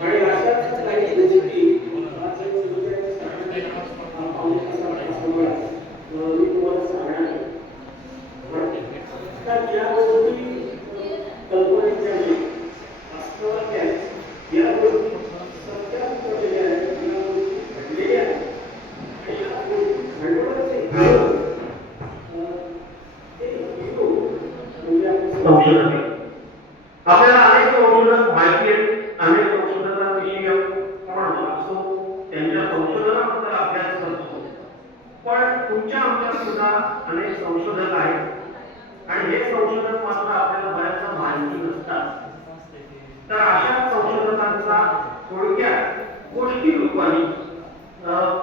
आणि अशाच काही गोष्टी मी तुम्हाला सांगणार आहे. आता ज्या गोष्टी कल्पनेच्या आहेत, वास्तवाच्या आहेत, या गोष्टी सत्यात घडलेल्या आहेत, या गोष्टी घडलेल्या आहेत आणि या गोष्टी घडवण्याचे ते हिरो म्हणजे आपण संशोधन आहे. आपल्याला अनेक संशोधक माहिती आहेत, अनेक संशोधकांविषयी आपण वाचतो, त्यांच्या संशोधनाबद्दल अभ्यास करतो. पण तुमच्या आमच्या सुद्धा अनेक संशोधक आहेत आणि हे संशोधक मात्र आपल्याला बऱ्याचदा माहिती नसतात. तर अशा संशोधकांचा थोडक्यात गोष्टी रूपाने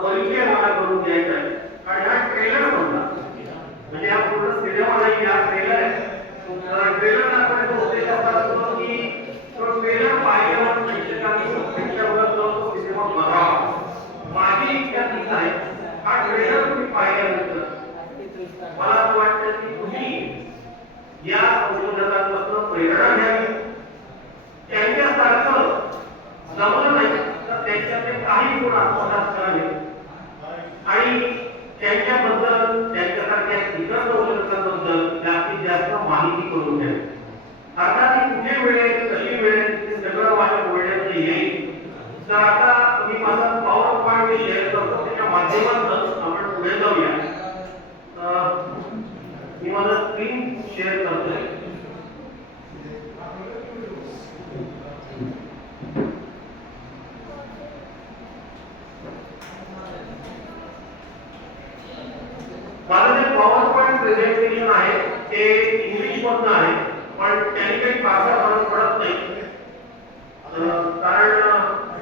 परिचय मला करून द्यायचा आहे. आणि हा ट्रेलर म्हणतात, म्हणजे हा पूर्ण सिनेमा नाही, हा ट्रेलर आहे. ट्रेलर दाखवायचा उद्देश असा असतो की तो ट्रेलर पाहिल्यावर प्रेक्षकांनी प्रेक्षकावर तो सिनेमा बघावा. माझी इच्छा तीच आहे, हा ट्रेलर तुम्ही पाहिल्यानंतर मला असं वाटतं की तुम्ही या संशोधकांपासून प्रेरणा घ्यावी. त्यांच्यासारखं जमलं नाही तर त्यांच्यातले काही गुण आत्मसात करावे आणि त्यांच्याबद्दल, त्यांच्यासारख्या इतर संशोधकांबद्दल जास्तीत जास्त माहिती करून घ्यावी. अर्थात ती कुठे मिळेल, कशी मिळेल, ते सगळं माझ्या बोलण्यात येईल. तर आता मी माझा पॉवर पॉईंट शेअर करतो, त्याच्या माध्यमातून आपण पुढे जाऊया. मी माझा स्क्रीन शेअर करतोय. माझं जे पॉवर पॉईंट प्रेझेंटेशन आहे ते इंग्लिश मधनं आहे, पण त्यांनी काही फारसा फरक पडत नाही, कारण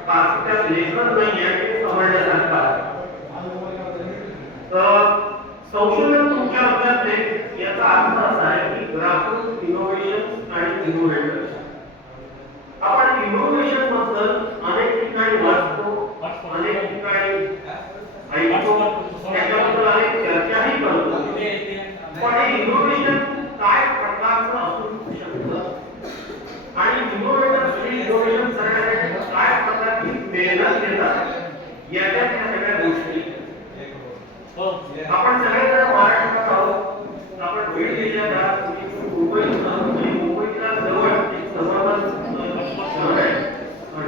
फारसा लेखन नाही आहे, ते समजण्यासारखं आहे. संशोधन तुमच्या लक्षात याचा अर्थ असा आहे की ग्रासरूट इनोव्हेशन आणि इनोव्हेटर्स. आपण इनोव्हेशन बद्दल अनेक ठिकाणी वाचतो, अनेक ठिकाणी ऐकतो, त्याच्याबद्दल अनेक चर्चाही करतो. पण इनोव्हेशन काय प्रकारचं असू शकतं आणि इनोव्हेटर्स इनोव्हेशन करण्यासाठी काय प्रकारची मेहनत घेतात याच्या सगळ्या गोष्टी आपण सगळेजण महाराष्ट्रात आहोत. आपण बीड जिल्ह्यात मुंबईच्या जवळ एक समर्पण शहर आहे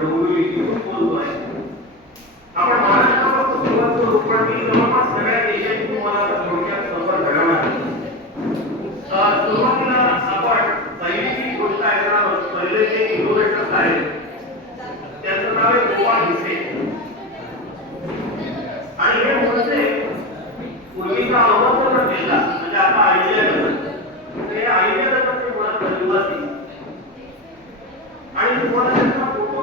डोंबिवली, तिथून बोलतोय. आपण महाराष्ट्रापासून सुरुवात करू, पण मी जवळपास सगळ्या देशाची तुम्हाला थोडक्यात सफर घडवणार. सुरुवातीला आपण पहिली जी गोष्ट आहे, पहिले जे इनोव्हेटर्स आहेत त्यांचं नाव आहे गोपाळ भिसे. आणि हे मूळचे पूर्वीचा अहमदनगर जिल्हा, म्हणजे आता अहिल्यानगर, ते अहिल्यानगरचे मुळात रहिवासी. आणि तुम्हाला त्यांचा फोटो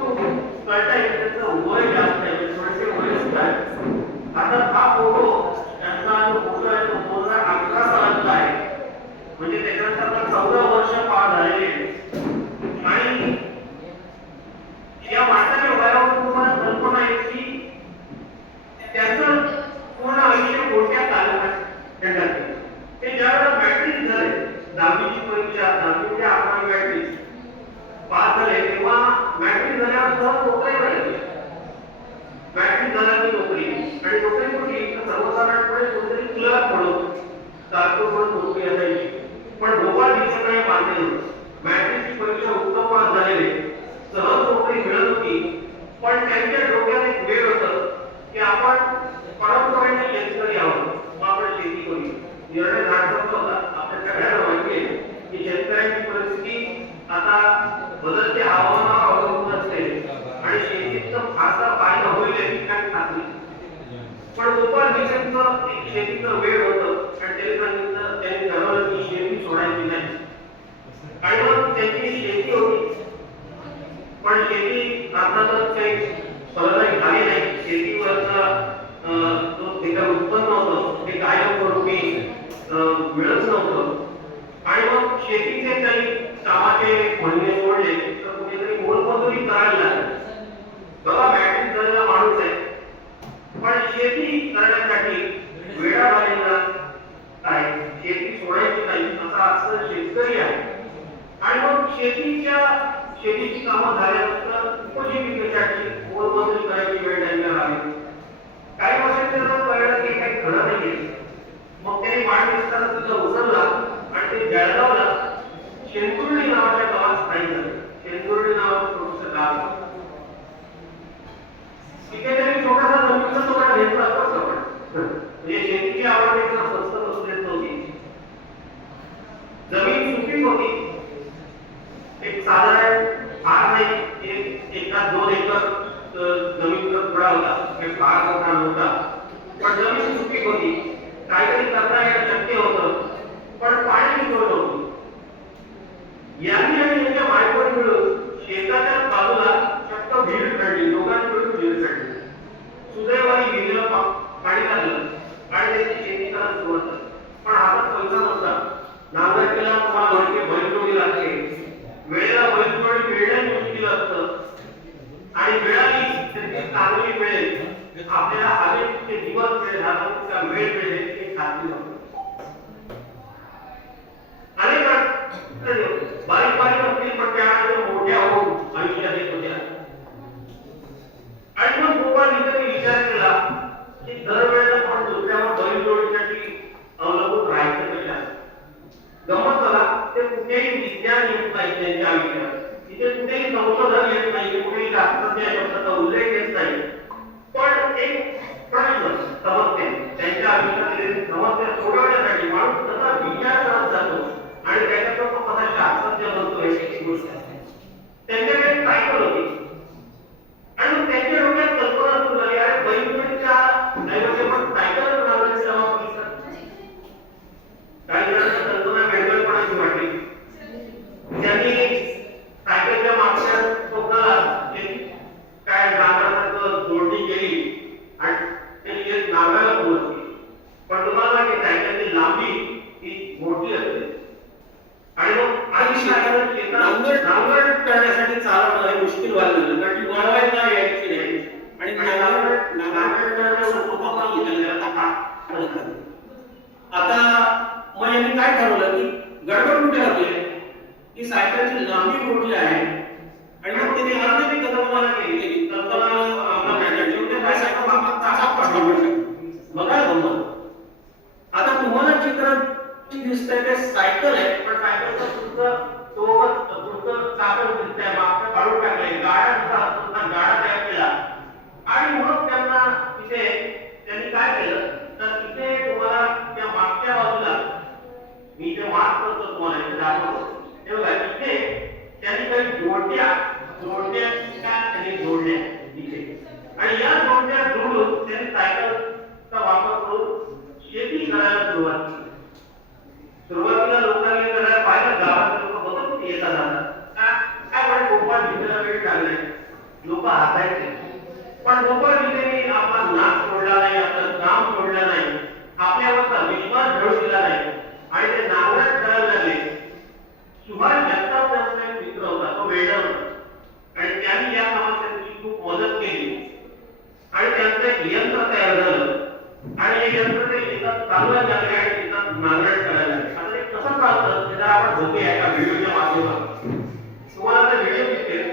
कळता येईल, त्यांचं वय जास्त आहे, थोडेसे वयस्कर आहे. आता हा फोटो, त्यांचा जो फोटो आहे तो 2011 सालाचा आहे, म्हणजे त्याच्यानंतर आता 14 वर्ष पार झालेले आहेत. आणि या माणसाच्या वयावर तुम्हाला कल्पना आहे की त्यांचं पूर्ण आयुष्य कोणत्या तालुक्यात घडलं. ते ज्यावेळेला मॅट्रिक झाले, 10वीची परीक्षा, 10वी ते 11वी मॅट्रिक पास झाले, तेव्हा मॅट्रिक झाल्यावर सहज नोकरी मिळाली. मॅट्रिक झाल्याची नोकरी, आणि नोकरी कुठली, सर्वसाधारणपणे कोणतरी क्लर्क म्हणून सारखं म्हणून नोकरी असायची. पण गोपाळ भिसेंना हे मान्य नव्हतं. मॅट्रिकची परीक्षा उत्तम पास झालेले, सहज नोकरी मिळत होती. पण त्यांच्या डोक्यात एक वेळ होतं की आपण परंपरेने शेतकरी आहोत, मग आपण शेती करूया. निर्णय झाडाचा होता. आपल्या सगळ्यांना माहिती आहे की शेतकऱ्यांची परिस्थिती आता बदलत्या हवामानावर अवलंबून असते आणि शेतीचं फारसा फायदा होईल याची काही खात्री. पण गोपाळ भिसेंचं एक शेतीचं वेळ होतं आणि त्यांनी सांगितलं, त्यांनी ठरवलं की शेती सोडायची नाही. आणि मग त्यांची शेती होती, पण शेती अर्थातच काही फळदायी झाली नाही. शेतीवरचा जो एका उत्पन्न होतं ते कायमस्वरूपी मिळत नव्हतं. आणि मग शेतीचे काही कामाचे महिने सोडले तर कुठेतरी मोलमजुरी करायला लागली. बघा, मॅट्रिक झालेला माणूस आहे, पण शेती करण्यासाठी वेळा झालेला आहे, शेती सोडायची नाही असा असं शेतकरी आहे. आणि मग शेतीची कामं झाल्यानंतर उपजीविकेसाठी होता, हे फार मोठा नव्हता, पण जमीन सुपीक होती, काहीतरी करता येणं शक्य होतं, पण पाण्याची सोय नव्हती. यांनी आणि यांच्या बायकोने मिळून शेताच्या बाजूला चक्क विहीर काढली, दोघांनी मिळून विहीर काढली. सुदैवाने विहिरीला पाणी लागलं आणि त्याची शेती करायला सुरुवात झाली. पण हातात पैसा नव्हता. नांगरटीला तुम्हाला माहिती बैलजोडी लागते, वेळेला बैलजोडी मिळणं मुश्किल असतं आणि मिळाली तर ती चांगली मिळेल, आपल्याला हवे तितके दिवस मिळेल, त्या वेळ मिळेल हे खात्री नव्हती. अनेक बारीक बारीक असतील पण त्या मोठ्या होऊन आयुष्यात येत होत्या. आणि मग गोपाळजींनी विचार केला की दरवेळेला आपण दुसऱ्यावर बैलजोडीसाठी अवलंबून राहायचं कशा. गमत बघा, ते कुठेही विज्ञान येत नाही त्यांच्या आयुष्यात, तिथे कुठेही संशोधन येत नाही, कुठेही शास्त्रज्ञ शब्दाचा उल्लेख येत नाही. पण एक प्रश्न समस्या त्यांच्या आयुष्यातील समस्या सोडवण्यासाठी माणूस कसा विचार करत जातो आणि त्याच्यात तो कसा शास्त्रज्ञ बनतो याची गोष्ट आहे. त्यांच्याकडे सायकल होती आणि मग त्यांच्या डोक्यात कल्पना सुरू झाली, अरे बैलजोडीच्या ऐवजी आपण सायकलच नावाचा वापर करतात. काही जणांना कल्पना वेगळेपणाची वाटली. त्यांनी सायकलच्या मागच्या टोकाला काय नांगरासारखं जोडणी केली आणि त्यांनी एक नांगराला सुरुवात केली. पण तुम्हाला माहिती सायकलची लांबी ही मोठी असते आणि मग आधी नांगर करण्यासाठी चालवणं हे मुश्किल व्हायला लागलं, कारण ती वळवायला यायची नाही आणि नांगर करणं सोपं नाही. आता मग यांनी काय ठरवलं की गडबड कुठे होते की सायकलची लांबी मोठी आहे आणि मग त्यांनी अर्धी कल्पना केली. बघा गंमत. आता तुम्हाला चित्र दिसतंय ते सायकल आहे, पण सायकलचं पुढचं चाकच दिसतंय, मागचं काढून टाकलंय, गाडा तयार केला आणि मग त्यांनी काय केलं तर इथे तुम्हाला त्या मागच्या बाजूला मी जे मार्क करतो तुम्हाला इथे दाखवतो ते बघा, इथे त्यांनी काही जोडण्या त्यांनी जोडल्या इथे आणि या जोडण्या जोडून त्यांनी सायकलचा वापर करून शेती करायला सुरुवात केली. सुरुवातीला लोकांनी करायला पाहिलं, गावात लोक बघत होते येता जातात काय म्हणे गोपाळ जिल्ह्याला वेळ लागलाय, लोक हसायचे. पण गोपाळ जिल्ह्याने आपला नाक सोडला नाही, आपलं काम सोडलं नाही, आपल्यावरचा विश्वास ढळू दिला नाही आणि ते नांगरट करायला लागले. सुभाष जगताप त्यांचा एक मित्र होता, तो वेल्डर होता आणि त्यांनी या कामात त्यांची खूप मदत केली आणि त्यांचं एक यंत्र तयार झालं आणि हे यंत्र ते शेतात चालवायला लागले आणि शेतात नांगरट करायला लागले. आता ते कसं चालतं ते जर आपण बघूया एका व्हिडिओच्या माध्यमातून, तुम्हाला ते व्हिडिओ दिसेल.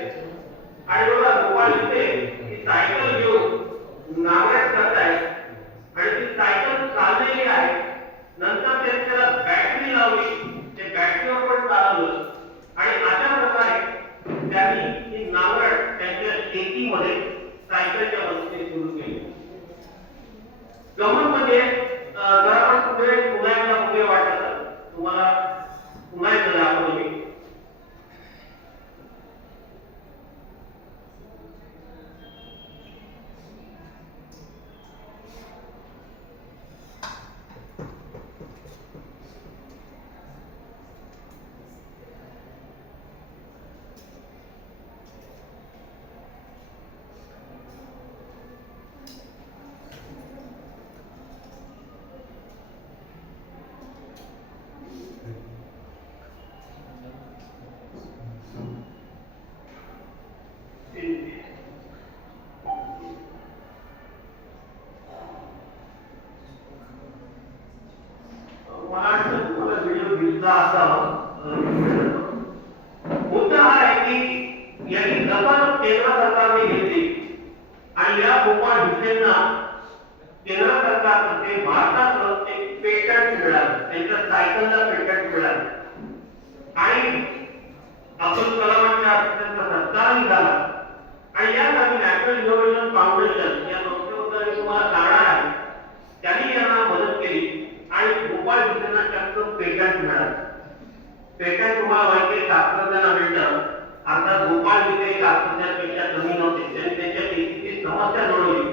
आणि बघा गोपाळ इथे ती सायकल घेऊन नांगरट करतायत आणि ती सायकल चाललेली आहे. नंतर त्यांनी त्याला बॅटरी लावली, ते बॅटरीवर पण चालवलं आणि अशा प्रकारे त्यांनी ही नांगरट त्यांच्या शेतीमध्ये सायकलच्या मदतीने सुरू केली. गमत म्हणजे जर आपण पुण्याला वाटत तुम्हाला पुन्हा एकदा दाखवतो मी. मुद्दा हा आहे की यांनी दखल केंद्र सरकारने घेतली आणि या गोपाळ भिसेंना केंद्र सरकारतर्फे भारतात एक पेटंट मिळालं, त्यांच्या सायकलला पेटंट मिळालं आणि अब्दुल कलामांच्या त्यांचा सत्कारही झाला. आणि यासाठी नॅशनल इनोव्हेशन फाउंडेशन या संस्थेबद्दल मी तुम्हाला सांगणार आहे. त्यांनी यांना मदत केली आणि गोपाळ भिसेंना चक्क पेटंट मिळालं. पेटंट तुम्हाला माहिती शास्त्रज्ञांना मिळतं, अर्थात गोपाळ भिसे शास्त्रज्ञांपेक्षा कमी नव्हते. त्यांनी त्यांच्या शेतीची समस्या सोडवली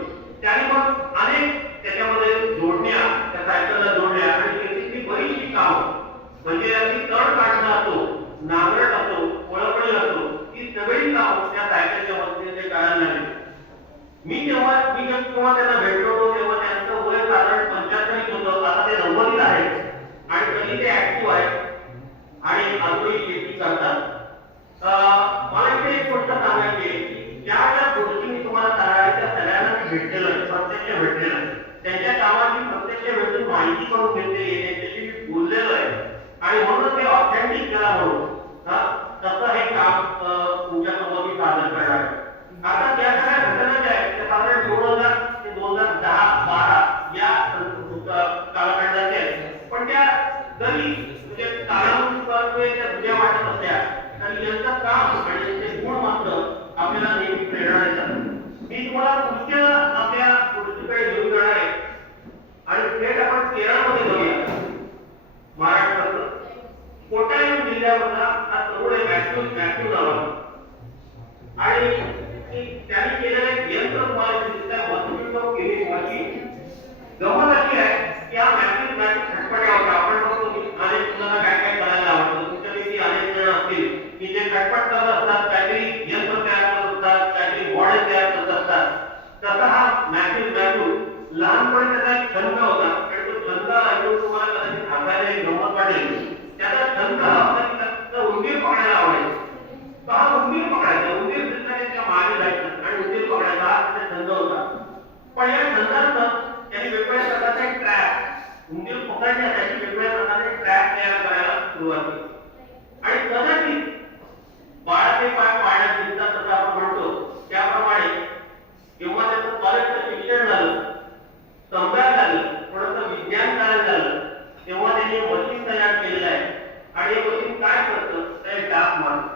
जेव्हा त्यांना भेटलो होतो तेव्हा त्यांचं वय साधारण 75 होतं, आता ते 90 आहे आणि तरी ते ऍक्टिव्ह आहेत आणि अजूनही शेती करतात. मला इथे एक गोष्ट सांगायची आहे की ज्या ज्या गोष्टी मी तुम्हाला सांगायच्या त्या सगळ्यांना मी भेटलेलं आहे, प्रत्यक्ष भेटलेलं आहे, त्यांच्या कामाची प्रत्यक्ष भेटून माहिती करून घेतलेली आहे, त्यांच्याशी मी बोललेलो आहे आणि म्हणून ते ऑथेंटिक केला म्हणून तसं हे काम तुमच्यासमोर मी सादर करणार आहे. आता ज्या सगळ्या घटना ज्या आहेत त्या साधारण 2000 ते 2010-12 या कालखंडाचे आहेत, पण त्या जरी म्हणजे कालानुसार त्या जुन्या वाटत असत्या तरी यांचं काम आणि त्यांचे गुण मात्र आपल्याला नेहमी प्रेरणा देतात. मी तुम्हाला पुढच्या आपल्या गोष्टीकडे घेऊन जाणार आहे आणि थेट आपण केरळमध्ये जाऊया. महाराष्ट्राचं कोट्यायम जिल्ह्यामधला हा तरुण मॅथ्यू नावाचा आणि त्यांनी केलेलं एक यंत्र तुम्हाला दिसतंय वस्तुनिष्ठ केली माझी गमत अशी आहे की हा मॅथ्यू खटपट्या होता. आपण बघतो की अनेक मुलांना काय काय करायला आवडतं, तुमच्यापैकी अनेक जण असतील की जे खटपट करत असतात, काहीतरी यंत्र तयार करत असतात, काहीतरी मॉडेल तयार करत असतात. तसा हा मॅथ्यू लहानपणी त्याचा एक छंद होता आणि तो छंद ऐकून तुम्हाला कदाचित हसायला एक गंमत वाटेल. त्याचा छंद होता की त्याचा उंदीर पकडायला आवडायचा. तो हा उंदीर पकडायचा, उंदीर दिसला त्याच्या मागे जायचं आणि उंदीर पकडायचा हा त्याचा छंद होता. पण या छंदात त्यांनी वेगवेगळ्या प्रकारचे ट्रॅप उंदीर पकडण्यासाठी वेगवेगळ्या प्रकारचे ट्रॅप तयार करायला सुरुवात केली आणि कदाचित बाळाचे पाय पाण्यात दिसतात तसं आपण म्हणतो त्याप्रमाणे जेव्हा त्याचं कॉलेजचं शिक्षण झालं, संभार झालं, थोडंसं विज्ञान कार्य झालं, तेव्हा त्यांनी मशीन तयार केलेलं आहे आणि हे मशीन काय करतं ते डाग मारतं.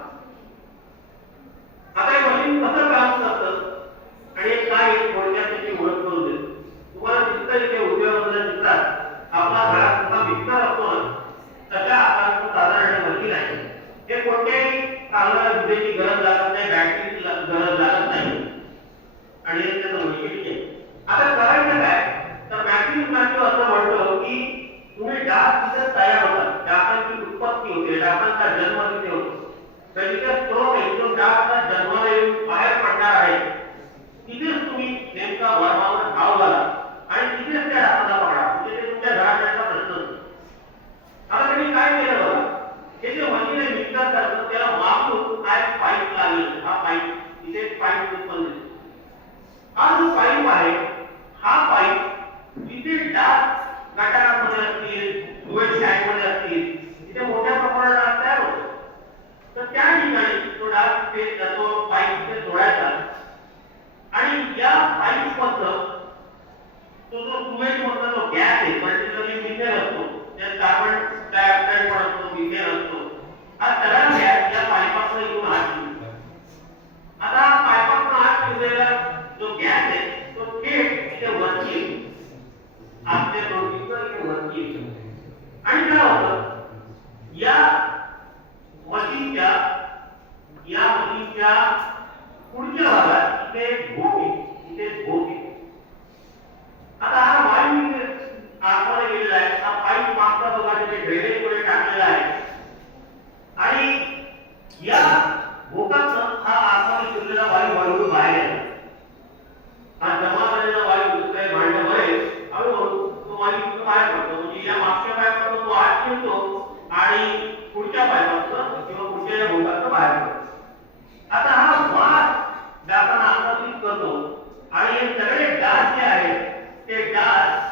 आता हे मशीन कसं काम करतं आणि काय थोडक्यात त्याची ओळख करून देतो. तुम्हाला दिसतं इथे उजव्या बाजूला दिसतात आपला घरात जसा मिक्सर असतो ना तशा आकाराचं साधारण मशीन आहे. हे कोणत्याही चांगल्या विजेची गरज लागत नाही, बॅटरीची गरज लागत नाही आणि हे त्याचं मशीन आहे. आता करायचं काय तर मॅथ्यू असं म्हणतो की तुम्ही डाग तिथे तयार होतात, डागांची उत्पत्ती होते, डागांचा जन्म तिथे होतो, त्याचा स्रोत आहे जो डागचा जन्माला येऊन बाहेर पडणार आहे तिथेच तुम्ही नेमका वर्मावर धाव घाला आणि तिथेच त्या डागाला पकडा, म्हणजे ते तुमच्या घरात जायचा प्रश्न नसतो. आता त्यांनी काय केलं बघा, हे जे मशीन आहे मिक्सर करतं त्याला वापरून हा एक पाईप लागेल, हा पाईप इथे पाईप उत्पन्न दिसतो. हा जो पाईप आहे हा पाईप जिथे डाग गटारामध्ये असतील, दुवेट टँकमध्ये असतील तिथे मोठ्या प्रमाणात तयार होतो. तर त्या ठिकाणी तो डाग तो पाईप तिथे जोडायचा आणि या पाईप मधनं तो जो दुवेट मधला जो गॅस आहे पर्टिक्युलरली मिथेन असतो, त्यात कार्बन डायऑक्साईड पण असतो, मिथेन असतो, हा सगळा गॅस या पाईपातून येऊन आत शिरतो. आता पाईपातून आत शिरलेला जो गॅस आहे तो थेट तिथे वरती येतो, आपल्या डोक्यावर वरती येतो आणि काय होतं या मशीनच्या पुढच्या भागात इथे भोक आहे. आता हा वायू इथे आतमध्ये गेलेला आहे, हा पाईप मागचा बघा तिथे ड्रेनेज मध्ये टाकलेला आहे आणि या भोकातनं हा आतमध्ये शिरलेला वायू हळूहळू बाहेर येतो. हा जमा झालेला वायू दुसऱ्या भांड्यामध्ये हळूहळू तो वायू इथून बाहेर पडतो, म्हणजे या मागच्या पाईपातून तो आत शिरतो आणि पुढच्या पाईपातून किंवा पुढच्या भोकातनं बाहेर पडतो. आता हा वास डासांना आकर्षित करतो आणि हे सगळे डास जे आहेत ते डास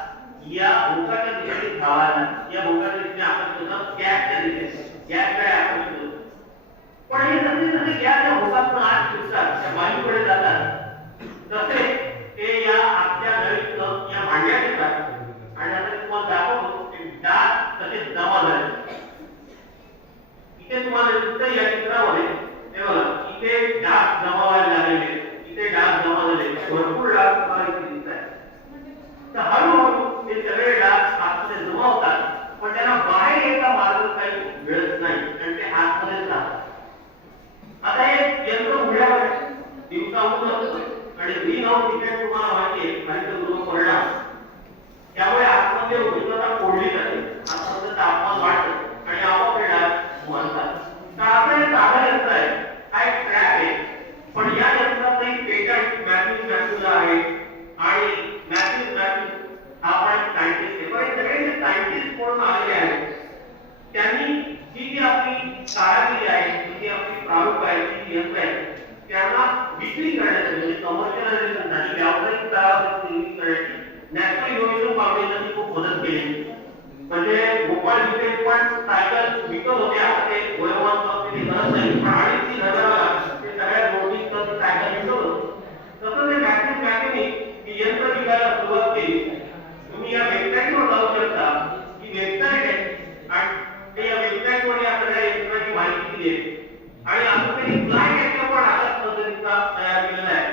या भोकाच्या दिशेने धावायला, या भोकाच्या दिशेने आकर्षित होतात, गॅसच्या दिशेने गॅसकडे आकर्षित होतात. पण हे जसे जसे गॅस या भोकातून आत शिरतात त्या वायूकडे जातात तसे ते या आतल्या नळीतून या भांड्यात येतात आणि आता तुम्हाला दाखवतो ते डास तसे जमा झाले. इथे तुम्हाला दिसतं या चित्रामध्ये हे बघा, इथे डास जमा व्हायला लागलेले, इथे डास जमा झाले, भरपूर डास तुम्हाला इथे दिसत आहेत. तर हळूहळू हे सगळे डास आतमध्ये जमा होतात पण त्यांना बाहेर यायचा मार्ग काही मिळत नाही आणि ते आतमध्येच राहतात. आता हे यंत्र उघड्यावर दिवसा ऊन असतं आणि ग्रीन हाऊस इफेक्ट तुम्हाला माहिती आहे, हरितगृह परिणाम, त्यामुळे आतमध्ये उष्णता कोरली जाते, आतमध्ये तापमान वाढतं आणि आपोआप डास मरतात. तर आता हे साधं यंत्र आहे, हा एक ट्रॅप आहे, पण या यंत्राचं पेटंट मॅथ्यूला आहे आणि करण्यासाठी म्हणजे कमर्शियलायझेशनसाठी व्यावसायिक स्तरावर निर्मिती करण्याची नॅशनल इनोव्हेशन फाउंडेशनची खूप मदत केली. म्हणजे भोपाळ जिथे पण सायकल विकत होते आता ते वयोमान ते करत नाही पण 2,500 ते सगळ्यात मोठी सायकल विकत होते. तसं ते मॅक्सिम मॅकेने ही यंत्र विकायला सुरुवात केली. तुम्ही या वेबसाईटवर जाऊ शकता. ही वेबसाईट आहे आणि या वेबसाईटवर या सगळ्या यंत्राची माहिती दिली आहे. आणि अजून काही फ्लाय याच्या पण अशाच पद्धतीचा तयार केलेला आहे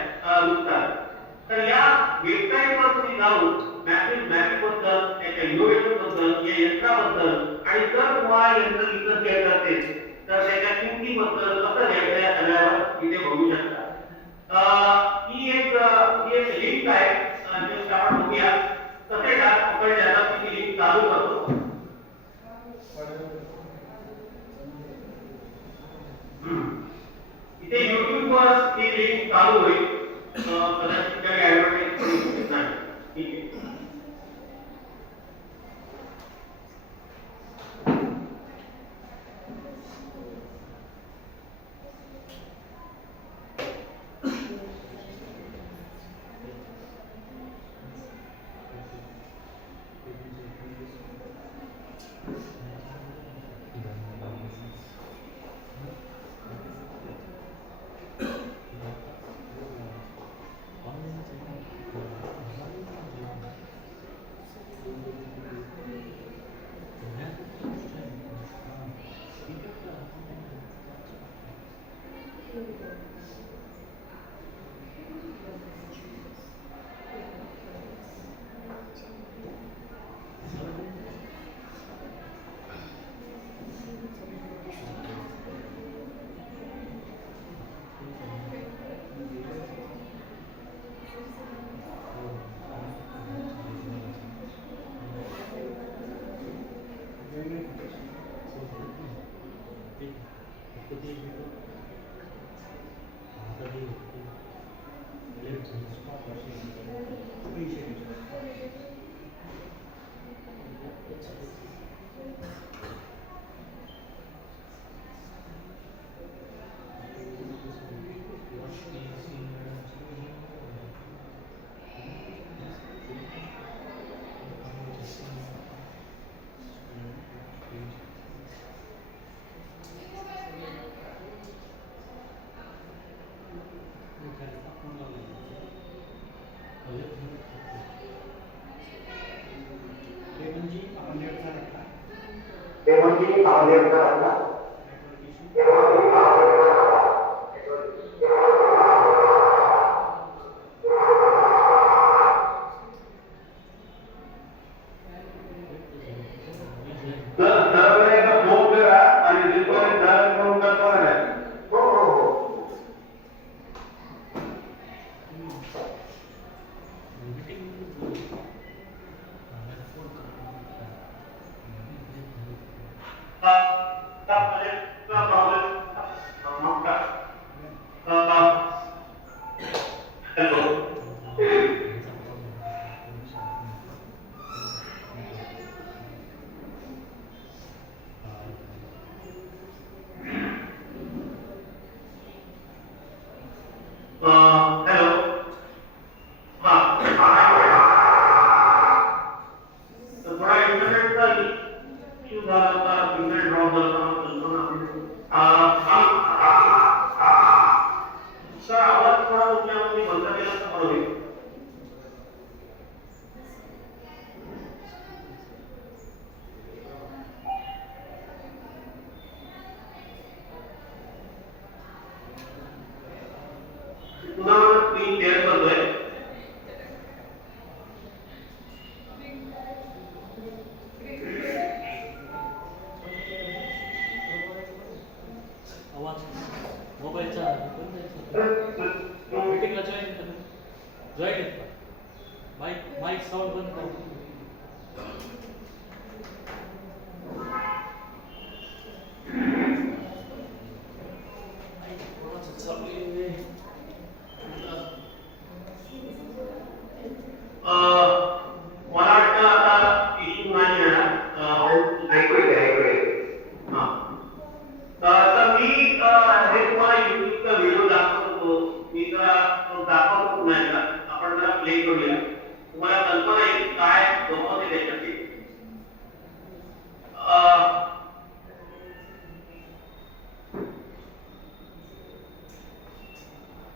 नुकताच. तर या वेबसाईटवर तुम्ही जाऊन मॅपिंग बद्दल त्याच्या इनोव्हेशन बद्दल या यंत्राबद्दल आणि जर तुम्हाला यंत्र विकत घ्यायचं असेल तर त्याच्या किमतीबद्दल कसं घ्यायचं या सगळ्यावर इथे बघू शकता. ही एक लिंक आहे जे आपण बघूया कसे आपण ज्याला ती लिंक चालू करतो. इथे YouTube वर ही लिंक चालू होईल. कदाचित काही ऍडव्हर्टाइज नाही. ठीक आहे. दाखवतो नाही का, आपण जरा प्ले करूया, तुम्हाला कल्पना येईल काय गमत आहे त्याच्यातली.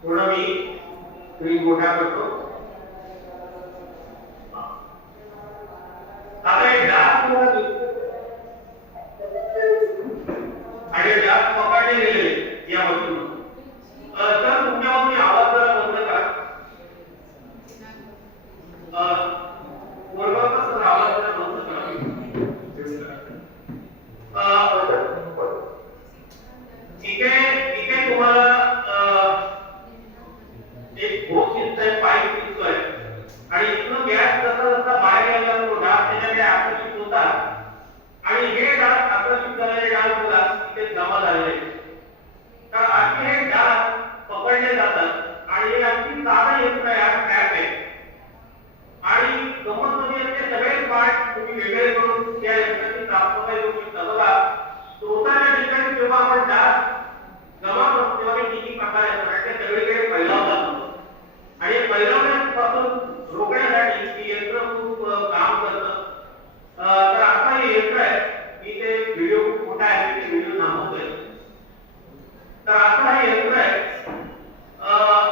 थोडं मी स्क्रीन मोठा करतो. आता हे डास तुम्हाला आणि डास पकडले गेलेले या वस्तूला. तर तुमच्यामध्ये आवाज जरा बंद करा. वर्गाचा आवाज जरा बंद करा. इथे तुम्हाला एक भोग दिसतोय, पाईप दिसतोय आणि इथून गॅस जसा जसा बाहेर यायला लागतो डास त्याच्याकडे आकर्षित होतात आणि हे डास आकर्षित झालेले डास बघा इथे जमा झालेले. तर असे हे डास पकडले जातात आणि हे अगदी साधा यंत्र आहे, ट्रॅप आहे आणि गमत मध्ये याचे सगळे पार्ट तुम्ही वेगळे करून या यंत्राची साफसफाई करू शकता. बघा स्रोताच्या ठिकाणी जेव्हा आपण डास जमा करतो तेव्हा ते किती प्रकार असतात ते सगळीकडे फैलावतात आणि फैलावण्यापासून रोखण्यासाठी हे यंत्र खूप काम करतं. तर आता हे यंत्र आहे, मी ते व्हिडिओ खूप मोठा आहे, ते व्हिडिओ थांबवतोय. तर आता हे यंत्र आहे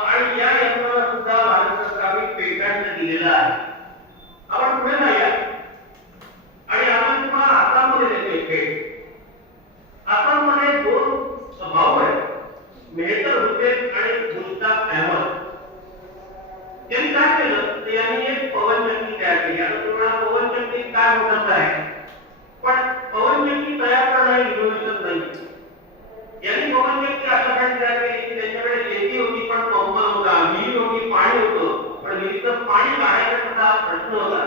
आणि या यंत्राला सुद्धा भारत सरकारने पेटंट दिलेलं आहे. आपण पुढे जाऊया आणि आपण तुम्हाला आसाममध्ये देतोय भेट. आसाममध्ये दोन भाऊ आहेत, मेहतर हुसेन आणि मुश्ताक अहमद. त्यांनी काय केलं तर यांनी एक पवनचक्की तयार केली. आता तुम्हाला पवनचक्की काय म्हणत आहे, पण पवनचक्की तयार करणं हे इनोव्हेशन नाही. यांनी पवनचक्की अशासाठी तयार केली की त्यांच्याकडे शेती होती पण पंप नव्हता, विहीर होती, पाणी होतं पण विहिरीचं पाणी काढायचा कसा प्रश्न होता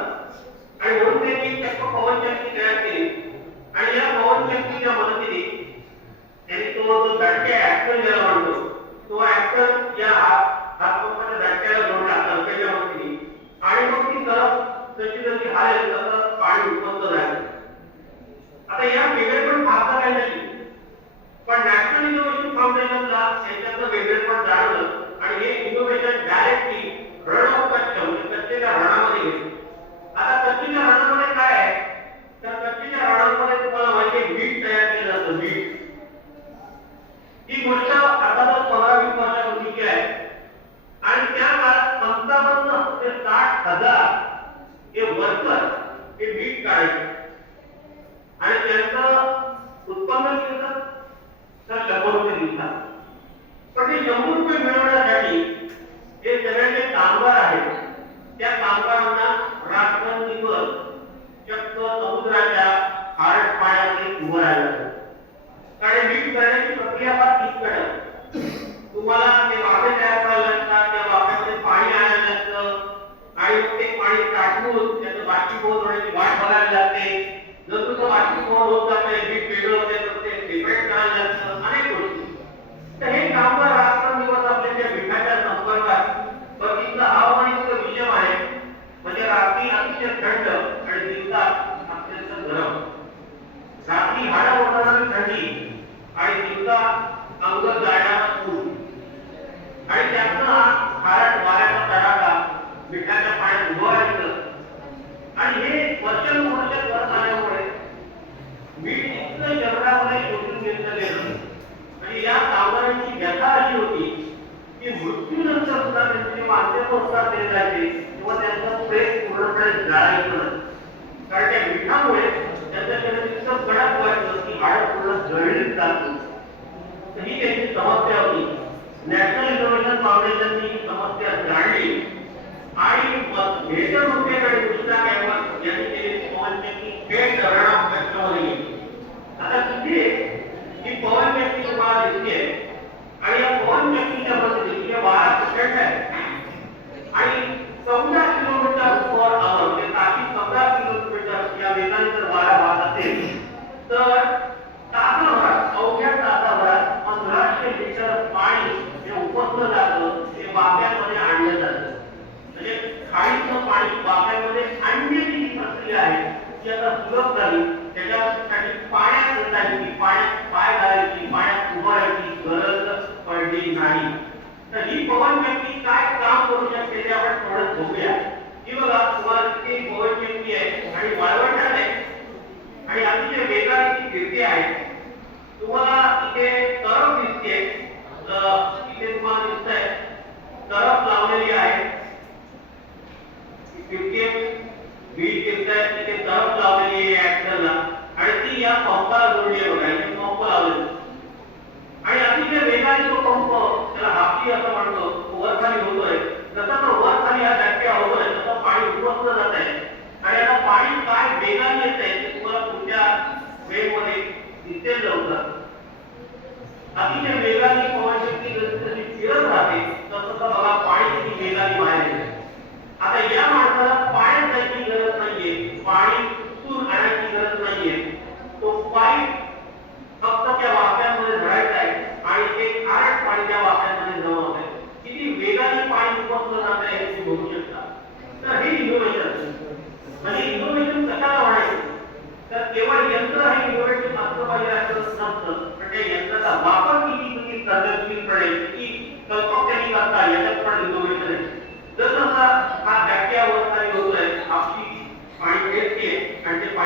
आणि म्हणून त्यांनी एक पवनचक्की तयार केली आणि या पवनचक्कीच्या मदतीने त्यांनी तो जो झटके ऍक्सल ज्याला म्हणतो तो ऍक्सल या हातपंपाच्या झटक्याला जोडला सरकेच्या मदतीने आणि मग ती तरफ जशी जशी हालेल तसं पाणी उपलब्ध झालं. आता या वेगळेपण फारसा काही नाही पण नॅशनल इनोव्हेशन फाउंडेशनला याच्यातलं वेगळेपण जाणवलं आणि हे innovation directly Rann of Kutch म्हणजे कच्चेच्या रणामध्ये घेतलं. आता कच्चेच्या रणामध्ये काय आहे तर कच्चेच्या रणामध्ये तुम्हाला माहिती आहे वीट तयार केलं जातं. वीट ही गोष्ट अर्थातच 15-20 वर्षापूर्वीची आहे आणि त्या काळात 55 ते 60,000 हे वर्कर हे वीट काढायचे आणि त्यांचं उत्पन्न किती होतं तर 100 रुपये दिवसात. पण ते 100 रुपये मिळवण्यासाठी जे सगळे कामगार आहेत त्या कामगारांना रात्रंदिवस चक्क समुद्राच्या खारट पाण्यामध्ये उभं राहायला लागतं. कारण वीट करण्याची प्रक्रिया फार किचकट आहे. तुम्हाला ते वाफे तयार करायला लागतात, त्या वाफ्यामध्ये पाणी आणायला लागतं आणि मग ते पाणी साठवून त्याचं बाष्पीभवन होण्याची वाट बघायला लागते. जर तुझं बाष्पीभवन होत जातं वीट वेगळं होते तर ते सेपरेट करायला लागतं, अनेक गोष्टी. तर हे कामगार रात्रंदिवस आपल्या त्या विठाच्या संपर्कात पण तिथलं हवामान इतकं विषम आहे म्हणजे रात्री अतिशय थंड आणि दिवसा अत्यंत गरम. रात्री हाडा ओढणारी थंडी आणि दिवसा अंग जाळणारा ऊन आणि त्यातनं खारट वाऱ्याचा तडाखा मिठाच्या पाण्यात उभं राहायचं आणि हे वर्षानुवर्ष करत आल्यामुळे मीठ इतकं शरीरामध्ये शोषून घेतलं गेलं आणि या कामगारांची व्यथा अशी होती की मृत्यूनंतर सुद्धा त्यांचे मागचे संस्कार केले जायचे किंवा त्यांचं प्रेम पूर्णपणे जाळायचं नाही. कारण त्या मिठामुळे त्यांच्या शरीरात इतकं कडक व्हायचं की हाड पूर्ण जळलीच जात. ही त्यांची समस्या होती. नॅशनल इनोव्हेशन फाउंडेशनने ही समस्या जाणली आणि मेहतर हुसेन आणि मुश्ताक अहमद यांनी केलेली पवनचक्की थेट रण ऑफ कच्छमध्ये गेली. आता तिथे ही पवनचक्की तुम्हाला दिसते आणि या पवनचक्कीच्या मध्ये वारा प्रचंड आहे आणि 14 किलोमीटर पर आवर म्हणजे ताशी 15 किलोमीटर या वेगाने जर वारा वाहत असेल तर तासाभरात अवघ्या तासाभरात 1500 लिटर पाणी जे उपसलं जातं ते वाफ्यामध्ये आणलं जातं. म्हणजे खाडीचं पाणी वाफ्यामध्ये आणण्याची जी प्रक्रिया आहे ती आता सुलभ झाली. त्याच्यासाठी पाण्यात घालायची, पाण्यात पाय घालायची,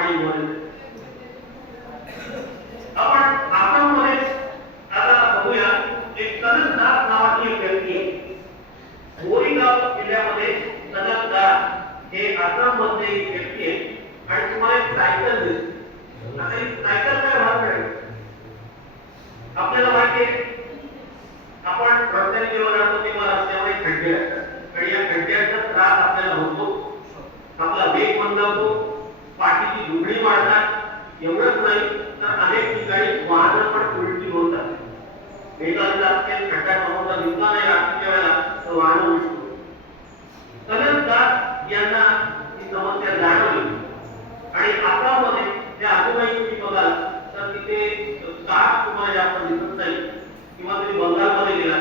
पाणी बोलले. आपण आसाममध्ये आता बघूया, एक कनकदास नावाची एक व्यक्ती आहे. मोरीगाव जिल्ह्यामध्ये कनकदास हे आसाममध्ये एक व्यक्ती आहे आणि तुम्हाला एक सायकल दिसते. आता ही सायकल काय भाग आपल्याला माहिती आहे, आपण रस्त्याने जेव्हा जातो तेव्हा रस्त्यावर खड्डे असतात आणि या खड्ड्याचा त्रास आपल्याला होतो, आपला वेग मंदावतो, पाठीची दुबळी वाढतात. एवढंच नाही तर अनेक ठिकाणी वाहनं पण उलटी होतात. वेगाने जाते, खड्डा समोरचा दिसला नाही रात्रीच्या वेळेला तर वाहनं उलटतो. कनकदास यांना ही समस्या जाणवली आणि आसाममध्ये त्या आजूबाजूची बघाल तर तिथे कार तुम्हाला जास्त दिसत नाही, किंवा तुम्ही बंगालमध्ये गेला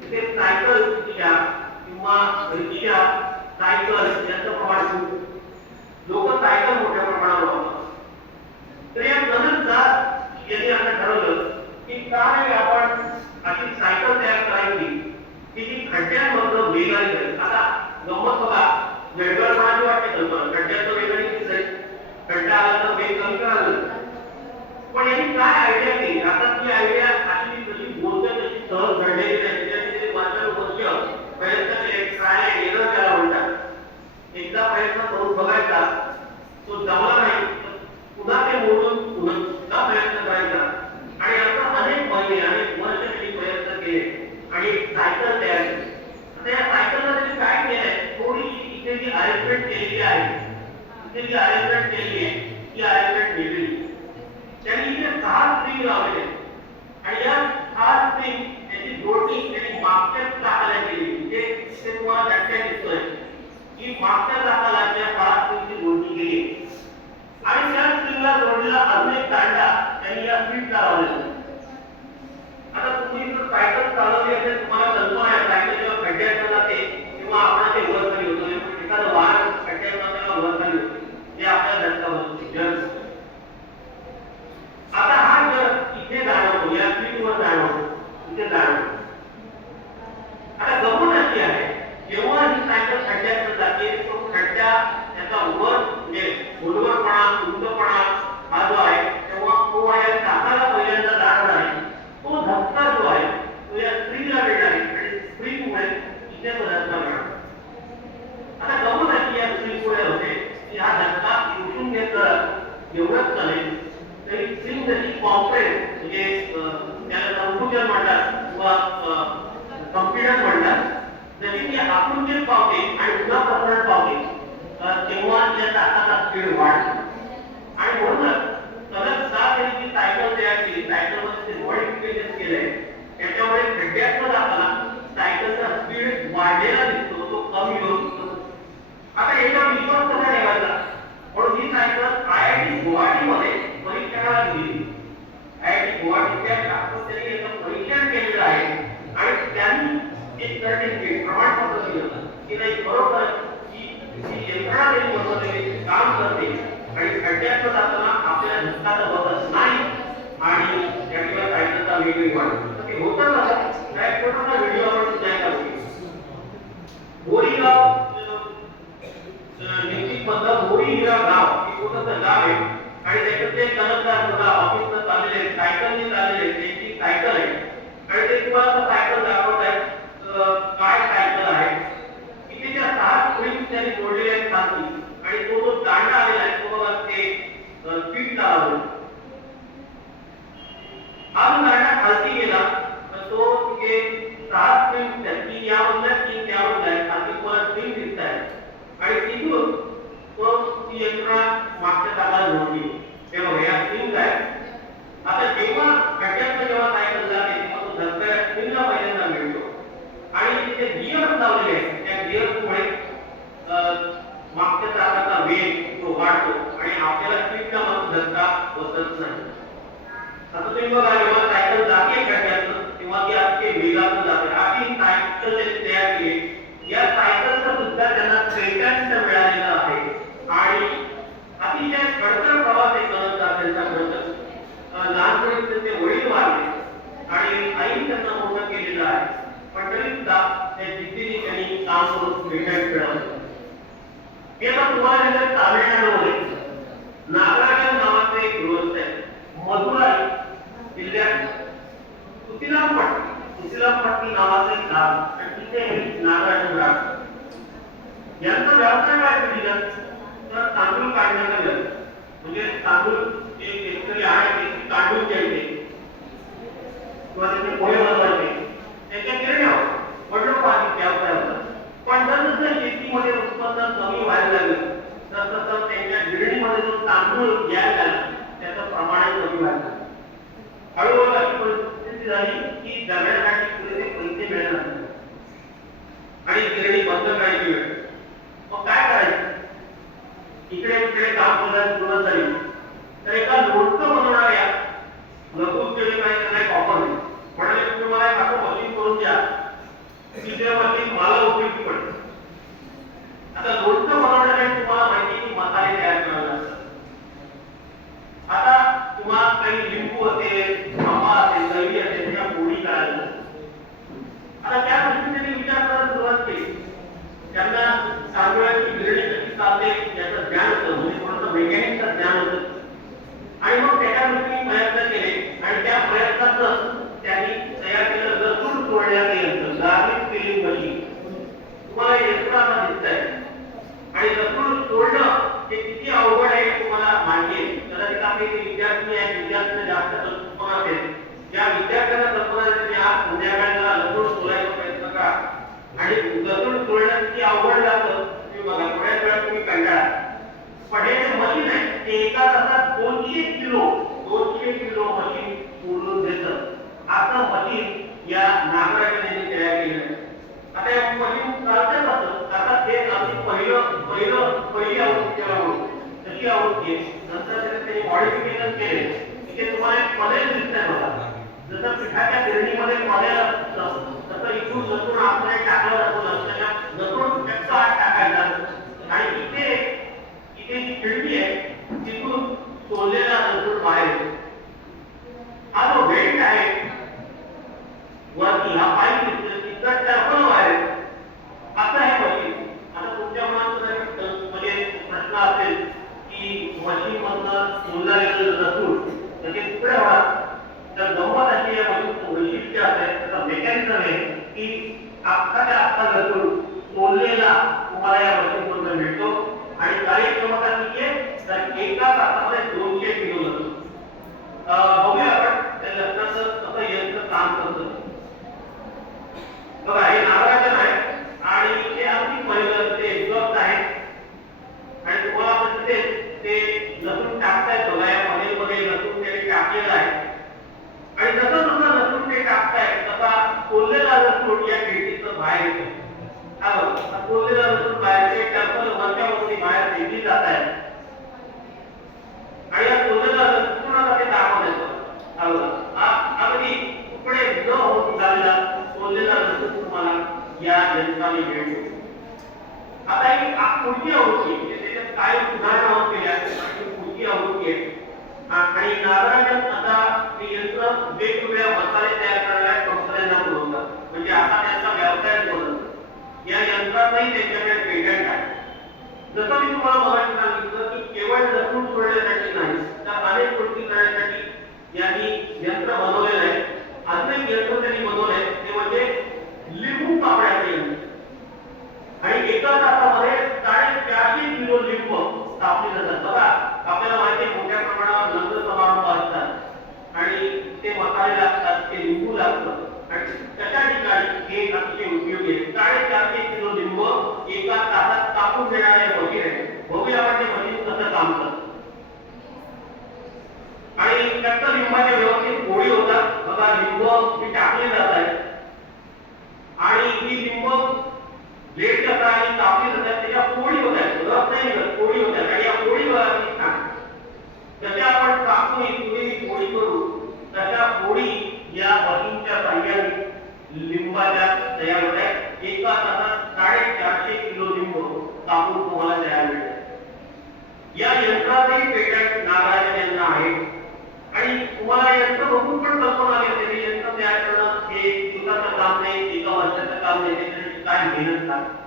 तिथे सायकल रिक्षा किंवा रिक्षा सायकल यांचं प्रमाण खूप, लोक सायकल मोठ्या प्रमाणावर वापरतात. तर या कनकदास यांनी आता ठरवलं की काय आपण अशी सायकल तयार करायची की जी खड्ड्यांमधलं वेगाने जाईल. आता गंमत बघा, वेगळपणाची वाटते कल्पना, खड्ड्याचं वेगाने दिसेल, खड्डा आला तर वेग कमी करायला. पण यांनी काय आयडिया केली, आता ती आयडिया अशी जशी बोलते तशी सहज घडलेली नाही. त्याच्यामध्ये वर्ष प्रयत्न केले, ट्रायल अँड एरर त्याला म्हणतात. एकदा प्रयत्न करून बघायचा, तो जमला नाही पुन्हा ते मोडून पुन्हा प्रयत्न करायचा आणि आता अनेक महिने अनेक वर्ष त्यांनी प्रयत्न केले आणि सायकल तयार केली. आता या सायकलला त्यांनी काय केलंय, थोडीशी इथे जी अरेंजमेंट केलेली आहे, इथे जी अरेंजमेंट केलेली आहे ती अरेंजमेंट वेगळी. त्यांनी इथे 6 स्प्रिंग लावलेले आणि या 6 स्प्रिंग त्याची जोडणी त्यांनी मागच्या चाकाला केली. ते तुम्हाला धक्का दिसतोय की मागच्या चाकाला त्या 6 स्प्रिंगची जोडणी केली आणि त्या स्प्रिंगला जोडलेला अजून एक दांडा त्यांनी या स्प्रिंगला लावलेला. आता तुम्ही जर सायकल चालवली असेल, तुम्हाला कल्पना आहे सायकल जेव्हा खड्ड्यात जाते तेव्हा आपण ते वर खाली होतो, एखादं वाहन खड्ड्यात जाताना वर खाली होते, हे आपल्याला धक्का बसतो. आता हा जर इथे जाणवतो, या स्प्रिंगवर जाणवतो, इथे जाणवतो. आता गंमत अशी आहे, जेव्हा ही सायकल खड्ड्यात जाते तो खड्डा त्याचा वर म्हणजे खोलवरपणा, उंचपणा हा जो आहे तेव्हा तो या चाकाला पहिल्यांदा जाणवणार आहे. तो धक्का जो आहे तो या स्प्रिंगला मिळणार आहे आणि स्प्रिंगमुळे इथे तो धक्का मिळणार. आता गंमत अशी या स्प्रिंगमुळे होते की हा धक्का उचलून घेतला एवढंच चालेल तरी स्प्रिंग जशी कॉम्प्रेस म्हणजे त्याला संकुचन म्हणतात किंवा कॉन्फिडन्स म्हणतात, जशी ती आकुंचित पावते आणि पुन्हा प्रसरण पावते तेव्हा त्या चाकाचा स्पीड वाढतो. आणि म्हणूनच कनकदास यांनी जी सायकल तयार केली, सायकलमध्ये जे मॉडिफिकेशन केलंय त्याच्यामुळे खड्ड्यात जाताना सायकलचा स्पीड वाढलेला दिसतो, तो कमी होतो. आता याचा विश्वास कसा ठेवायचा, म्हणून ही सायकल IIT गुवाहाटीमध्ये परीक्षणाला दिली. IIT गुवाहाटीच्या शास्त्रज्ञांनी याचं परीक्षण केलेलं आहे आणि त्यांनी एक सर्टिफिकेट प्रमाणपत्र दिलं की नाही बरोबर की यंत्रणा त्यांनी बनवलेली काम करते आणि खड्ड्यात जाताना आपल्याला धक्का बसत नाही आणि त्याशिवाय सायकलचा वेगवेगळी वाढतो. ते होतं ना, त्या छोटासा व्हिडिओ आपण तयार करतो. मोरीगाव निश्चितमधलं मोरी हिरा गाव हे छोटंसं गाव आहे आणि त्याच्यात ते कनकदास बघा ऑफिसला चाललेले सायकलने चाललेले, त्यांची सायकल आहे आणि ते तुम्हाला सायकल दाखवत आहेत. काय सायकल आहे, इथे ज्या 6 स्प्रिंग त्यांनी जोडलेले आहेत खाली आणि तो जो दांडा आलेला आहे तो बघा ते स्पीड लावतो. हा जो दांडा खालती गेला तर तो तिथे 6 स्प्रिंग त्याची यामधल्या 3 त्यामधल्या आहेत, खालती तुम्हाला स्प्रिंग दिसत आहे आणि तिथून तो ती यंत्रणा मागच्या चाकाला जोडली. तेव्हा या स्प्रिंग आहे. आता जेव्हा खड्ड्यात जेव्हा सायकल जाते तेव्हा तो धक्का स्प्रिंगला पहिल्यांदा मिळतो आणि तिथे गिअर लावलेले आहेत. त्या गिअरमुळे मागच्या चाकाचा वेग तो वाढतो आणि आपल्याला स्पीडला मग धक्का बसत नाही. आता तुम्ही बघा, जेव्हा सायकल जाते खड्ड्यात तेव्हा ती अतिशय वेगाने जाते. अशी सायकल तयार केली. या सायकलचा सुद्धा त्यांना पेटंट मिळालेला आहे आणि अतिशय खडतर प्रवास आहे कनकदास यांचा खडतर. लहानपणी त्यांचे वडील वारले आणि आई त्यांना मोठं केलेलं आहे, पण तरी सुद्धा त्या जिद्दीने त्यांनी काम करून पेटंट मिळवलं. मी आता तुम्हाला तामिळनाडूमध्ये नागराजन नावाचे एक गृहस्थ आहे, मदुराई जिल्ह्यात सुशीलापट्टी नावाचं एक गाव आणि तिथे नागराजन राहतात. यांचा व्यवसाय काय केला तर तांदूळ काढण्याचा व्यवसाय. म्हणजे तांदूळ जे शेतकरी आहे ते तांदूळ घ्यायचे किंवा त्याचे पोहे बनवायचे, त्याच्या गिरण्यावर वडिलोपार्जित व्यवसाय होता. पण जसं शेतीमध्ये उत्पन्न कमी व्हायला लागलं तसं त्यांच्या गिरणीमध्ये जो तांदूळ घ्यायला लागला त्याचं प्रमाण कमी व्हायला लागलं. हळूहळू अशी परिस्थिती झाली की जगण्यासाठी पुरेसे पैसे मिळणार आणि गिरणी बंद करायची वेळ. मग काय करायचं? इकडे तिकडे काम करायला सुरुवात झाली तर एका लोणचं बनवणाऱ्या लघुउद्योजकाने त्यांना एक ऑफर दिली. म्हणाले तुम्ही मला एक असं मशीन करून द्या की त्या मशीन मला उपयोगी पडते. आता लोणचं बनवण्यासाठी तुम्हाला माहिती की मसाले तयार करावे लागतात. आता तुम्हाला काही लिंबू असेल, आंबा असेल, दही असेल, त्या पोळी करायला. आता त्या गोष्टी त्यांनी विचार करायला सुरुवात केली. त्यांना तांदळाची गिरणी कशी चालते याचं ज्ञान होतं, म्हणजे थोडंसं मेकॅनिकचं ज्ञान होतं. आणि मग त्याच्या गोष्टी प्रयत्न केले आणि त्या प्रयत्नातच त्यांनी तयार केलं लसूण तोडण्याचं यंत्र, गार्लिक फिलिंग मशीन. तुम्हाला यंत्र आता दिसतंय आणि लसूण तोडणं हे किती अवघड आहे तुम्हाला माहिती आहे. कदाचित आपले जे विद्यार्थी आहेत, विद्यार्थ्यांना जास्त कल्पना असेल. ज्या विद्यार्थ्यांना कल्पना असेल आज संध्याकाळी लसूण तोडायचा प्रयत्न करा आणि लसूण तोडणं किती अवघड जातं तुम्ही बघा. थोड्याच वेळात तुम्ही कंटाळा. पण हे जे मशीन आहे ते एका तासात 200 किलो मशीन तोडून देतं. असं मशीन या नागराजन यांनी तयार केलं आहे. आता या मशीन चालतं कसं? आता ते आम्ही पहिली आवृत्ती त्याला म्हणतो तशी आवृत्ती आहे. नंतर त्यांनी मॉडिफिकेशन केले. इथे तुम्हाला एक मॉडेल दिसतंय बघा. जसं पिठाच्या गिरणीमध्ये मॉडेल असतं तसं इथून लसूण आतमध्ये टाकलं जातो. लसूण फक्त आत टाकायचा आणि इथे जी खिडकी आहे तिथून सोललेला लसूण बाहेर येतो. हा जो वेट आहे वरती, हा पाईप तिथं टर्बल बाहेर येतो. असं हे मशीन. आता तुमच्या मनात म्हणजे प्रश्न असेल की मशीन मधनं सोलला गेलेलं लसूण त्याचे तुकडे होणार. तर गंमत अशी या मशीनचं वैशिष्ट्य असं आहे, त्याचा मेकॅनिझम आहे की अख्खाच्या अख्खा लसूण सोललेला तुम्हाला या मशीन मधून मिळतो आणि कार्यक्षमता किती आहे तर एका तासामध्ये 200 किलो लसूण. बघूया आपण त्या लसणाचं कसं यंत्र काम करतं. बघा हे नागराजन आहे आणि ते अगदी पहिलं ते एक्झॉस्ट आहे आणि तुम्हाला म्हणजे ते लसूण टाकतायत बघा. या मॉडेलमध्ये लसूण त्याने टाकलेलं आहे आणि जसं जसं लसूण ते टाकतायत तसा सोललेला लसूण या खिडकीतून बाहेर येतो. हा बघा सोललेला लसूण बाहेर ते टर्बल वरच्या वरती बाहेर फेकली जात आहे आणि या सोललेला लसूणाला ते दाखवत येतो. हा बघा अगदी तुकडे न होत झालेला सोललेला लसूण तुम्हाला या यंत्राने मिळतो. आता ही पुढची आवृत्ती म्हणजे त्याच्यात काय सुधारणा होत गेल्या आणि पुढची आवृत्ती आहे. आणि नागराजन आता हे यंत्र वेगवेगळ्या मसाले तयार करणाऱ्या कंपन्यांना पुरवतात. म्हणजे आता त्यांचा व्यवसाय बनतो. या यंत्रातही त्यांच्याकडे पेटंट आहे. जसं मी तुम्हाला मगाशी सांगितलं की केवळ लसूण तोडण्यासाठी नाही तर अनेक गोष्टी करण्यासाठी यांनी यंत्र बनवलेलं आहे. अजून एक यंत्र त्यांनी बनवलंय ते म्हणजे लिंबू कापण्याचे यंत्र. आणि एका तासामध्ये 450 किलो लिंबू कापले जातात. बघा आपल्याला माहिती आहे मोठ्या प्रमाणावर लग्न समारंभ असतात आणि ते मसाले लागतात, ते लिंबू लागतं आणि त्याच्या ठिकाणी हे अतिशय उपयोगी आहे. 450 किलो लिंबू एका तासात कापून देणारे मशीन आहे. बघूया आपण ते मशीन कसं काम करतं. आणि त्यात लिंबाच्या व्यवस्थित पोळी होतात. बघा लिंबू ही टाकली जात आहे आणि ही लिंबू लेट कसा आणि कापली जातात त्याच्या पोळी होतात. रस नाही करत, पोळी होतात आणि या पोळीवर आपण छान जशा आपण कापून इथून पोळी करू तशा पोळी या मशीनच्या साह्याने लिंबाच्या तयार होतात. एका तासात 450 किलो लिंबू कापून तुम्हाला तयार मिळतात. या यंत्राचेही पेटंट नागराजन यांना आहे आणि तुम्हाला यंत्र बघून पण कल्पना आली असेल यंत्र तयार करणं हे दिवसाचं काम नाही, एका वर्षाचं काम नाही, त्याच्यासाठी काय मेहनत लागते.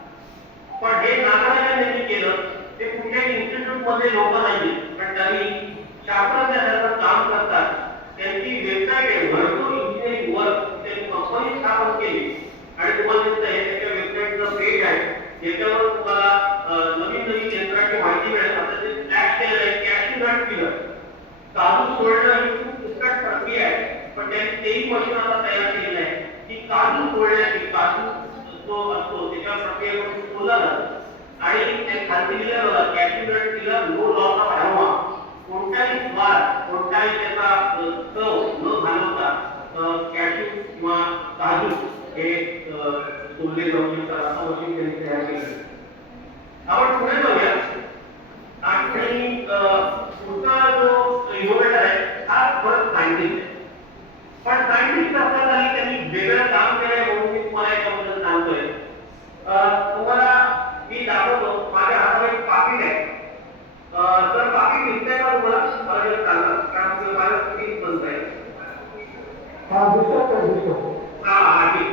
पण हे नागराजन यांनी केलं. ते कुठल्याही इन्स्टिट्यूट मध्ये लोक नाहीये पण पण त्यांनी शास्त्रज्ञाचं काम करतात. त्यांची वेबसाईट आहे, भरपूर इंजिनिअरिंग वर्क त्यांनी कंपनी स्थापन केली आणि तुम्हाला दिसतं हे त्याच्या वेबसाईटचं पेज आहे, ज्याच्यावर तुम्हाला नवीन नवीन यंत्राची माहिती मिळेल. आता ते फ्लॅश सेल आहे, कॅशू नट फिलर, काजू सोडणं ही खूप किचकट प्रक्रिया आहे, पण त्यांनी तेही मशीन आता तयार केलेलं आहे की काजू सोडण्याची, काजू जो असतो त्याच्या प्रक्रियेवरून सोडला जातो आणि ते खाली दिलेलं बघा, cashew nut filler no loss of aroma, कोणत्याही स्वाद, कोणत्याही त्याचा चव न घालवता कॅशू किंवा काजू हे सोडले जाऊ शकतात, असं मशीन त्यांनी तयार केलं. आपण पुढे जाऊया आणि पुढचा जो इनोव्हेटर आहे हा परत सायंटिस्ट आहे. पण सायंटिस्ट असताना त्यांनी वेगळं काम केलंय म्हणून मी तुम्हाला याच्याबद्दल सांगतोय. तुम्हाला मी दाखवतो, माझ्या हातात एक पाकिट आहे. तर पाकिट दिसतंय का तुम्हाला? मला जर सांगा, कारण माझ्या स्क्रीन बंद आहे. हा ठीक.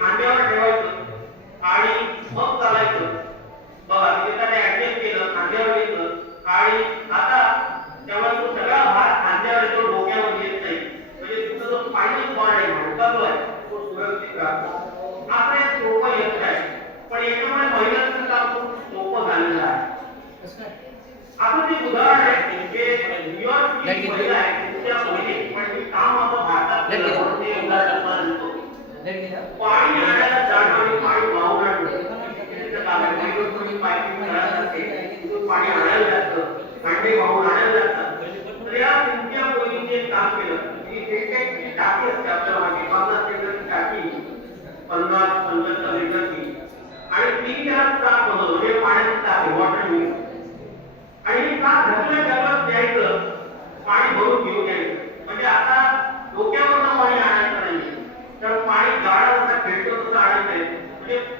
खांद्यावर ठेवायचं आणि मग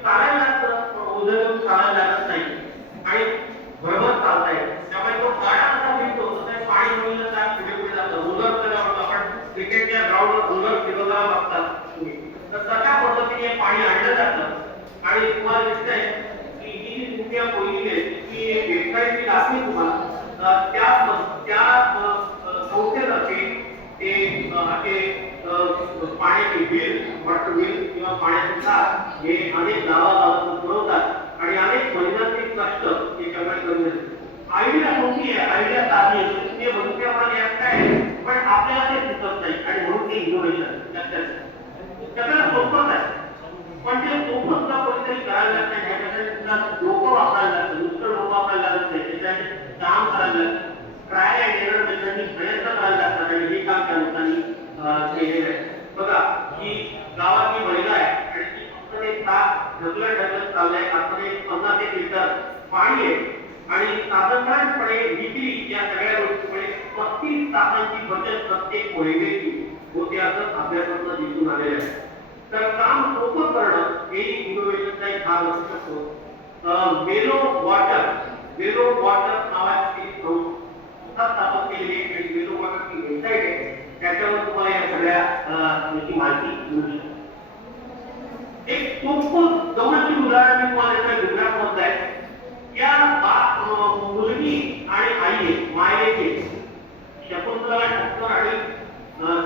चालायला लागतं, ओझं घेऊन चालायला लागत नाही आणि बरोबर चालता येईल. त्यामुळे तो गाडा कसा फिरतो तसं पाणी मिळून त्या पुढे पुढे जातं. रोलर त्याला आपण क्रिकेटच्या ग्राउंडवर रोलर फिरवताना बघतात तुम्ही, तर तशा पद्धतीने पाणी आणलं जातं आणि तुम्हाला दिसतंय की ही जी तुमच्या कोयली आहे ती वेबसाईटची दाखवी तुम्हाला त्या संस्थेतर्फे ते पाण्याची बिल, वॉटर बिल किंवा पाण्याचे खात हे अनेक गावागावातून पुरवतात आणि अनेक महिन्यांचे कष्ट हे सगळे करून देतात. आयडिया कोणती आहे, आयडिया साधी असते, ते बघितल्याप्रमाणे काय पण आपल्याला ते दिसत नाही आणि म्हणून ते इनोव्हेशन सगळं सोपंच आहे. पण ते सोपं सुद्धा कोणीतरी करायला लागत नाही, ह्याच्यासाठी डोकं वापरायला लागतं, नुसतं डोकं वापरायला लागत नाही, त्याच्यासाठी काम करायला लागतं, ट्राय अँड एरर मेथडनी प्रयत्न करायला लागतात आणि हे काम त्या लोकांनी केलेलं आहे. बघा ही गावातली महिला आहे आणि ती फक्त एक ताक ढकलत चाललंय, आतमध्ये 50 एक लिटर पाणी आहे आणि साधारणपणे विक्री या सगळ्या गोष्टीमुळे 35 तासांची बचत प्रत्येक महिलेची होते असं अभ्यासातून दिसून आलेलं आहे. तर काम सोपं करणं हे इनोव्हेशनचा एक भाग असू शकतो. वेलो वॉटर नावाची संस्था स्थापन केलेली आहे आणि वेलो वॉटरची वेबसाईट आहे, त्याच्यावर तुम्हाला या सगळ्या माहिती मिळू शकते. एक सोपं जवळची उदाहरण मी तुम्हाला याच्या गुजरातमधलं आहे. या मुलगी आणि आई मायेचे शकुंतला ठक्कर आणि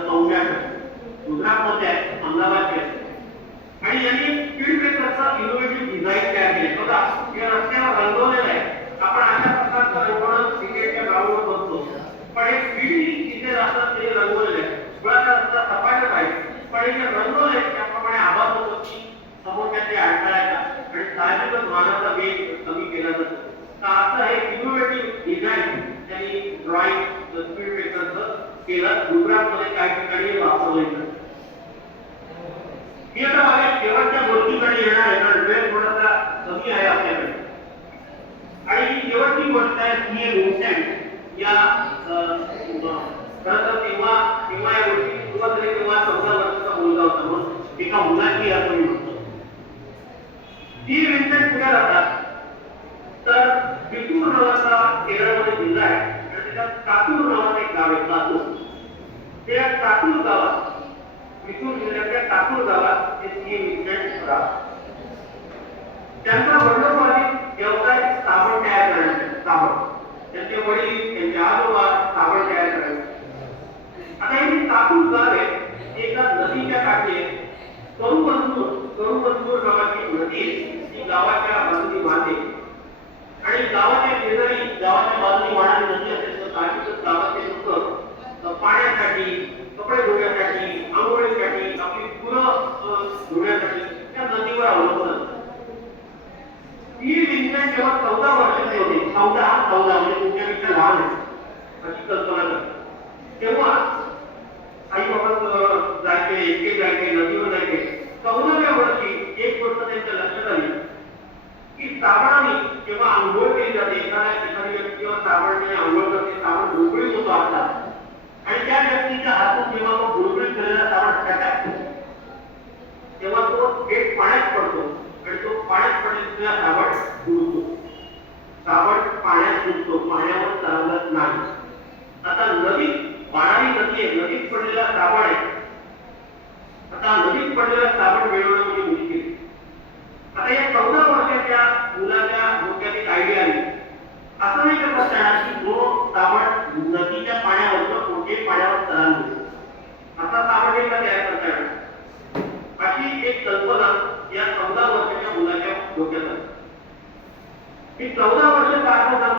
सौम्या गुजरातमध्ये आहे, अहमदाबादचे आहे आणि यांनी स्पीड ब्रेकरचा इनोव्हेटिव्ह डिझाईन तयार केले. बघा या रस्त्यावर रंगवलेलं आहे, आपण अशा प्रकारचं रंगवणं क्रिकेटच्या ग्राउंडवर बघतो, पण एक स्पीड तिथे राहतात ते रंगवलेलं आहे. मुळात रस्ता सपाटच आहे, पण हे रंगवले त्याप्रमाणे आवाज होतो की समोरच्याचे अडथळायचा आणि साहजिकच वाहनाचा वेग कमी केला जातो. तर असं हे इनोव्हेटिव्ह डिझाईन त्यांनी ड्रॉइंग स्पीड ब्रेकरचं केलं. गुजरातमध्ये काही ठिकाणी वापरलं जातं. मी आता माझ्या शेवटच्या गोष्टीकडे येणार आहे, कारण वेळ थोडासा कमी आहे आपल्याकडे आणि ही शेवटची गोष्ट आहे सी ए विन्सेंट या खरं तर तेव्हा या गोष्टी सुरुवात झाली तेव्हा 14 वर्षाचा मुलगा होता, म्हणून एका मुलाची असं मी म्हणतो. सी विन्सेंट कुठे राहतात तर बिटूर नावाचा केरळमध्ये जिल्हा आहे आणि त्याच्यात कातूर नावाचं एक गाव आहे. त्या कातूर गावात बिटूर जिल्ह्यातल्या कातूर गावात ते सी विन्सेंट राहतात. त्यांचा वडिलोपार्जित व्यवसाय साबण तयार करण्याचा. साबण त्यांचे वडील त्यांचे आजोबा साबण तयार करायचे. आता हे कातूर गाव आहे, एका नदीच्या काठी आहे. करुमंजूर नावाची नदी आहे, ती गावाच्या बाजूने वाहते आणि गावाच्या शेजारी गावाच्या बाजूने वाहणारी नदी असेल तर साहजिकच गावाचे लोक पाण्यासाठी, कपडे धुण्यासाठी, आंघोळीसाठी, आपली फुलं धुण्यासाठी त्या नदीवर अवलंबून असतात. सी विन्सेंट जेव्हा 14 वर्षाचे होते, 14 म्हणजे तुमच्यापेक्षा लहान आहे अशी कल्पना करतात, तेव्हा आई बाबा जायचे, एकटे जायचे, नदीवर जायचे. 14व्या वर्षी एक गोष्ट त्यांच्या लक्षात आली की साबणाने जेव्हा आंघोळ केली जाते, एखादी व्यक्ती जेव्हा साबणाने आंघोळ करते, साबण गुळगुळीत होतो हातात आणि त्या व्यक्तीच्या हातून जेव्हा तो गुळगुळीत केलेला साबण टाकतो तेव्हा तो थेट पाण्यात पडतो आणि तो पाण्यात पडलेला साबण बुडतो. साबण पाण्यात बुडतो, पाण्यावर तरंगत नाही. आता नदीत वाहणारी नदी आहे, नदीत पडलेला साबण आहे. आता नदीत पडलेला साबण मिळवणं म्हणजे मुश्किल. आता या 14 वर्षाच्या मुलाच्या डोक्यात एक आयडिया आली, असं नाही करता येणार की जो साबण नदीच्या पाण्यावर कोणत्याही पाण्यावर तरंगतो असा साबण एका तयार करता येणार. अशी एक कल्पना या 14 वर्षाच्या मुलाच्या डोक्यात आली. ही 14 वर्ष